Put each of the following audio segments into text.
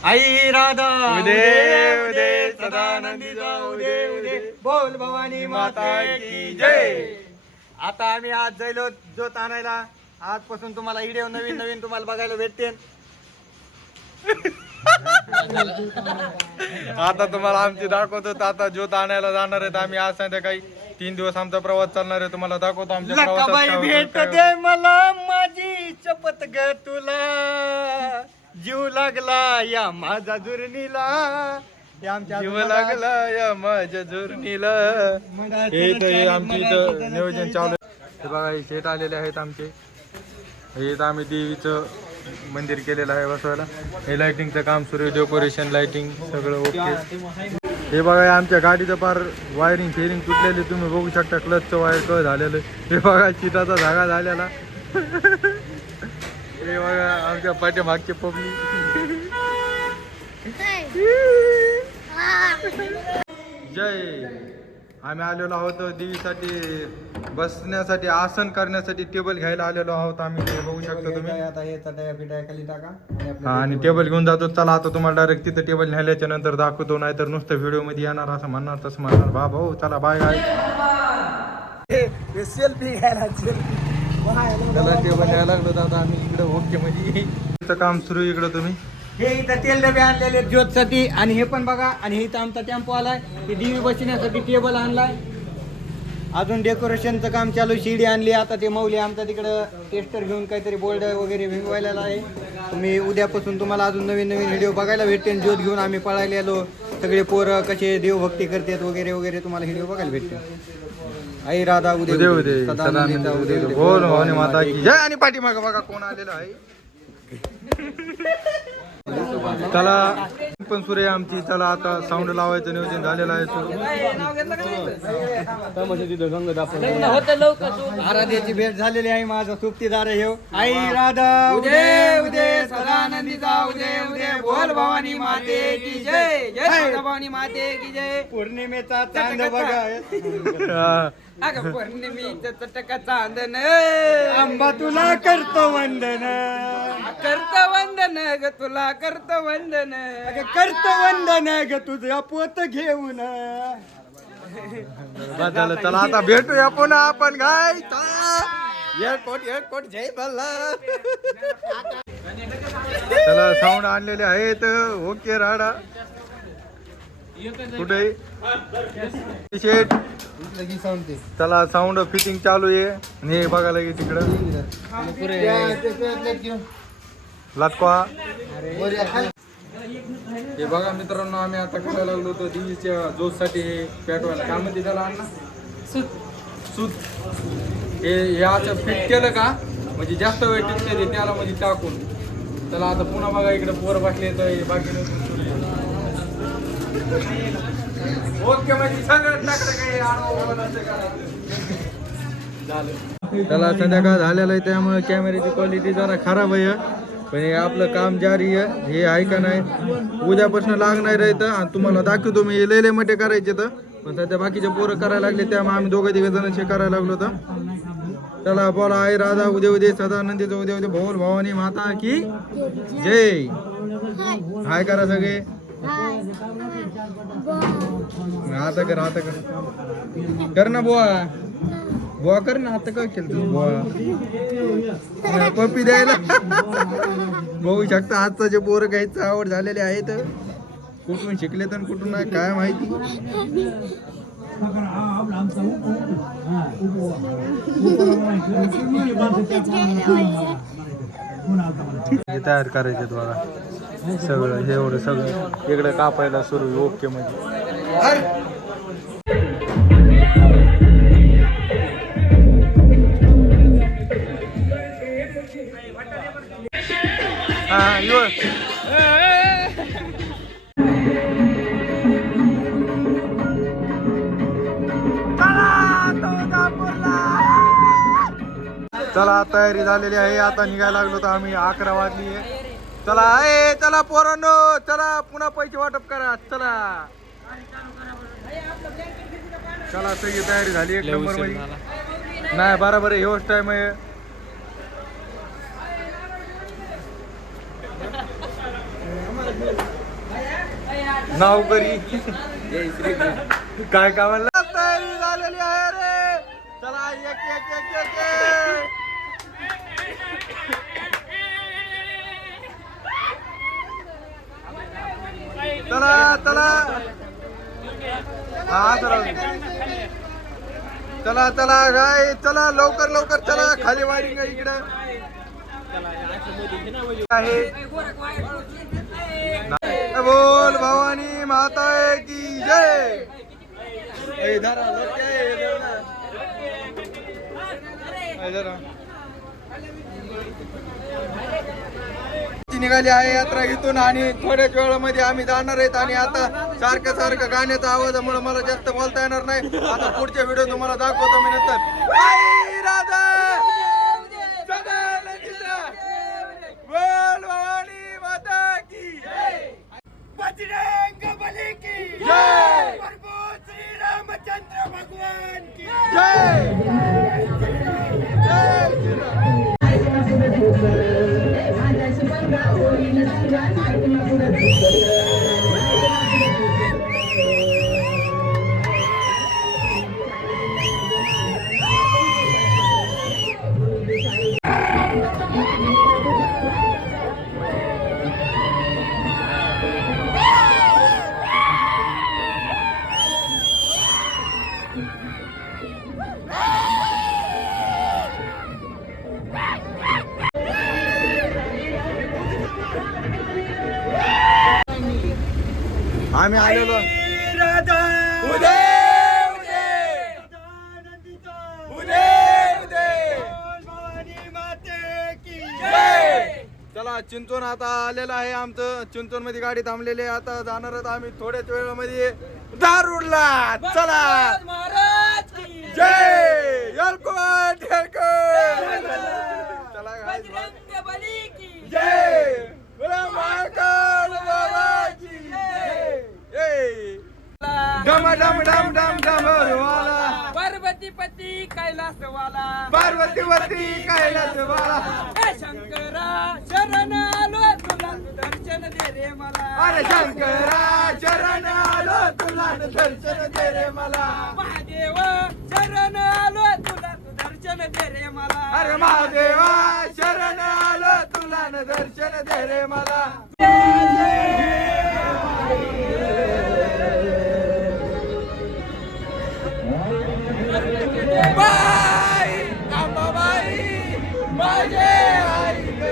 आई राधा उदे उदे सदानंदी जाऊ दे उदे बोल भवानी माता की जय. आता आम्ही आज जायलो ज्योत आणायला. आजपासून तुम्हाला व्हिडिओ नवीन नवीन तुम्हाला बघायला भेटते. आता तुम्हाला आमची दाखवतो. आता ज्योत आणायला जाणार आहेत आम्ही आज संध्याकाळी. 3 दिवस आमचा प्रवास चालणार आहे. तुम्हाला दाखवतो आमच्या प्रवासात लकाबाई काय होतं, भेट काय दे मला माझी शपथ ग तुला. जीव लागला या माझा जुर्नीला. हे आमच्या जीव लागला या माझ्या झुरणीला. हे इथं आमची इथं नियोजन चालू आहे. हे बघा हे शेट आलेले आहेत आमचे. हे इथं आम्ही देवीचं मंदिर केलेलं आहे बसवायला. हे लाइटिंगचं काम सुरू आहे. डेकोरेशन लाइटिंग सगळं ओके. हे बघा आमच्या गाडीचं फार वायरिंग फेरिंग तुटलेली तुम्ही बघू शकता. क्लचचं वायर कळ झालेलं. हे बघा चिताचा धागा झालेला. हे बघा आमच्या पाठीमागचे पब्लिक. जय. आम्ही आलेलो आहोत देवीसाठी बसण्यासाठी आसन करण्यासाठी टेबल घ्यायला आलेलो आहोत आम्ही. ते बघू शकता तुम्ही. आता हे चटया पिटाया खाली टाका हा आणि टेबल घेऊन जातो. चला आता तुम्हाला डायरेक्ट तिथं टेबल न्यायल्याच्या नंतर दाखवतो. नाही तर नुसतं व्हिडिओ मध्ये येणार असं म्हणणार तसं म्हणणार. भाऊ चला बाय बाय. सेल्फी घ्यायला त्याला टेबल न्यायला लागलो तर आता आम्ही इकडे ओके मध्ये काम सुरू आहे इकडं तुम्ही. हे इथं तेल डबे आणलेले ज्योतसाठी. आणि हे पण बघा. आणि हे इथं आमचा टेम्पो आलाय. हे देवी बसण्यासाठी टेबल आणलाय. अजून डेकोरेशनचं काम चालू. शिडी आणली. आता ते मौली आमचा तिकडं टेस्टर घेऊन काहीतरी बोर्ड वगैरे भिंगवायला आहे. तुम्ही उद्यापासून तुम्हाला अजून नवीन नवीन व्हिडिओ बघायला भेटते. ज्योत घेऊन आम्ही पळायला आलो. सगळे पोरं कसे देवभक्ती करतात वगैरे वगैरे तुम्हाला व्हिडिओ बघायला भेटते. आई राधा उदे उदे उदे सदानंद उदे उदे बोल भवानी माता की जय. आणि पाठीमागं बघा कोण आलेलं आहे. चला पण सुरे आमची. चला आता साऊंड लावायचं नियोजन झालेलं आहे सुरू. आराध्याची भेट झालेली आहे. माझा सुप्तीदार आहे ह्यो. आई राधा उदे उदे सदानंदी जाऊ दे उदे बोल भवानी माते की जय. जय भवानी माते की जय. पौर्णिमेचा चांद बघा. अगं पौर्णिमेचा चटका चांदन. आंबा तुला करतो वंदन. करतो वंदन ग तुला करतो वंदन. करतो वंदन ग तुझा पोत घेऊन. बस झालं. चला आता भेटूया पुन्हा आपण काय. एअरपोर्ट जय बल्ला. चला साऊंड आणलेले आहेत. ओके राडा कुठे शेट. चला साऊंड फिटिंग चालू आहे. आणि हे बघा लगे तिकडं लटकवा. हे बघा मित्रांनो आम्ही आता करायला लागलो होतो देवीच्या जोतसाठी. हे पेटवायला काय म्हणते त्याला अण्णा. सूत. हे असं फिट केलं का म्हणजे जास्त वेळ टिकते ते त्याला म्हणजे टाकून. चला आता पुन्हा बघा इकडे पोर बसले तर बाकी ओके म्हणजे सगळं टाकलं झालं. त्याला संध्याकाळ झालेलं आहे त्यामुळे कॅमेऱ्याची क्वालिटी जरा खराब आहे. पण हे आपलं काम जारी आहे. हे आहे का नाही उद्यापासून लागणार आहे. तर तुम्हाला दाखवतो मी. लय मोठे करायचे तर पण सध्या बाकीचे पोरं करायला लागले त्यामुळे आम्ही दोघं तिघ जणांचे करायला लागलो तर. चला बोला आई राधा उदे उदे सदानंदीचं उदे उदे बोल भवानी माता की जय. हाय करा सगळे. आता कर कर ना बुवा. बुवा कर ना. आता काय केलं बुवा. पप्पी द्यायला बघू शकता. आजचा जे पोरं घ्यायचं आवड झालेले आहेत. कुठून शिकले तर कुठून नाही काय माहिती. तयार करायचे बघा सगळं. हे एवढं सगळं इकडे कापायला सुरू ओके म्हणजे. हा यो. चला तयारी झालेली आहे. आता निघायला लागलो तर आम्ही 11 वाजली आहे. चला चला पोरांनो चला पुन्हा पैसे वाटप करा. चला चला सगळी तयारी झाली 1 नंबर मध्ये. नाही बरोबर आहे. हेच टाइम आहे. नाव करी काय काय म्हणलं तयारी झालेली आहे रे. चला एक एक एक एक एक. चला चला हा चला चला काय चला लवकर लवकर चला खाली वायरिंग आहे इकडं आहे. बोल भवानी माता की जय. निघाली आहे यात्रा इथून आणि थोड्याच वेळामध्ये आम्ही जाणार आहेत. आणि आता सारखं सारखं गाण्याचा आवाजामुळे मला जास्त बोलता येणार नाही. आता पुढच्या व्हिडिओ तुम्हाला दाखवतो मी नंतर. बोल भवानी माता की बजरंग बली की जय. प्रभु श्री रामचंद्र भगवान की जय जय श्रीराम. आम्ही आलेलो राधा उदय भवानी माते की जय. चला चिंचवण आता आलेलं आहे आमचं. चिंचवण मध्ये गाडी थांबलेली आहे. आता जाणार आहोत आम्ही थोड्याच वेळामध्ये दारुडला. चला महाराज की जय यलकोट यलकोट. चला guys. बजरंग बली की जय बोला महाकाल बाबा की जय. जय डम डम डम डम डम वाला पार्वती पती कैलास वाला पार्वती वरती कैलास वाला. हे शंकरा शरण आलो तुला दर्शन दे रे मला. अरे शंकरा चरण आलो तुला दर्शन दे रे मला. महादेव शरण आलो तुला दर्शन दे रे मला. अरे महादेवा शरण आलो तुला दर्शन दे रे मला. बाई अंबाबाई माझे आई ग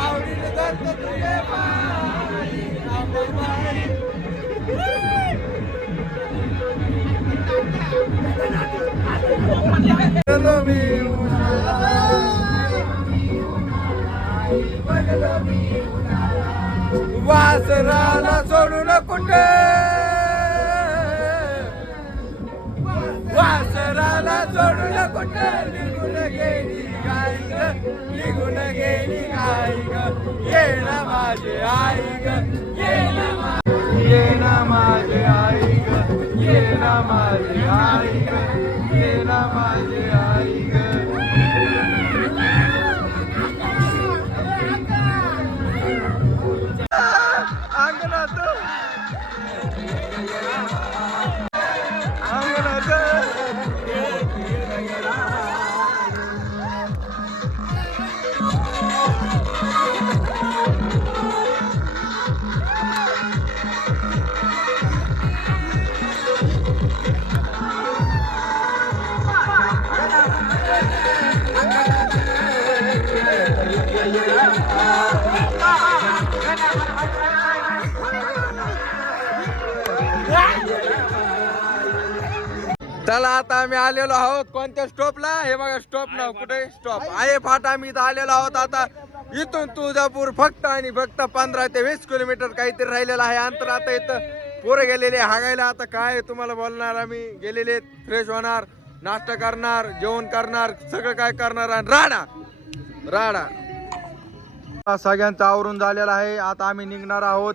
आवडीने धरतो तुझे बाई अंबाबाई. चलो मी वासराला सोडून कुठे वासराला सोडून कुठे निघून गेली गाई ग निघून गेली गाई ग. ये ना माझे आई ग ये ना माझे आई ग ये ना माझे आई ग ये ना माझे आई ग. अंगणात चला आता आम्ही आलेलो आहोत कोणत्या स्टॉपला. हे बघा स्टॉप नाव कुठे स्टॉप आहे फाटा. आम्ही इथं आलेलो आहोत. आता इथून तुळजापूर फक्त आणि फक्त 15 ते 20 किलोमीटर काहीतरी राहिलेलं आहे अंतर. आता इथं पोरं गेलेले हागायला. आता काय तुम्हाला बोलणार. आम्ही गेलेले फ्रेश होणार नाश्ता करणार जेवण करणार सगळं काय करणार आणि राडा राडा सगळ्यांचं आवरून झालेलं आहे. आता आम्ही निघणार आहोत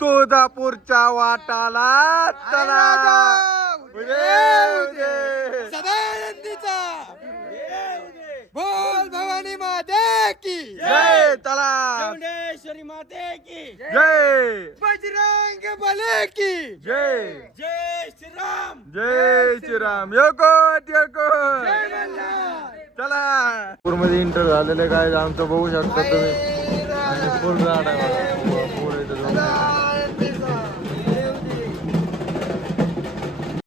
तुळजापूरच्या वाटाला. चला सदानंदीचा बोल भवानी माते की जय चला चामुंडेश्वरी माते की जय बजरंग बले की जय जय श्रीराम जय श्रीराम योकोट योकोट जय मल्हार. चला पूरमध्ये इंटर झालेले काय आमचं बघू शकता तुम्ही आणि फुल राहणार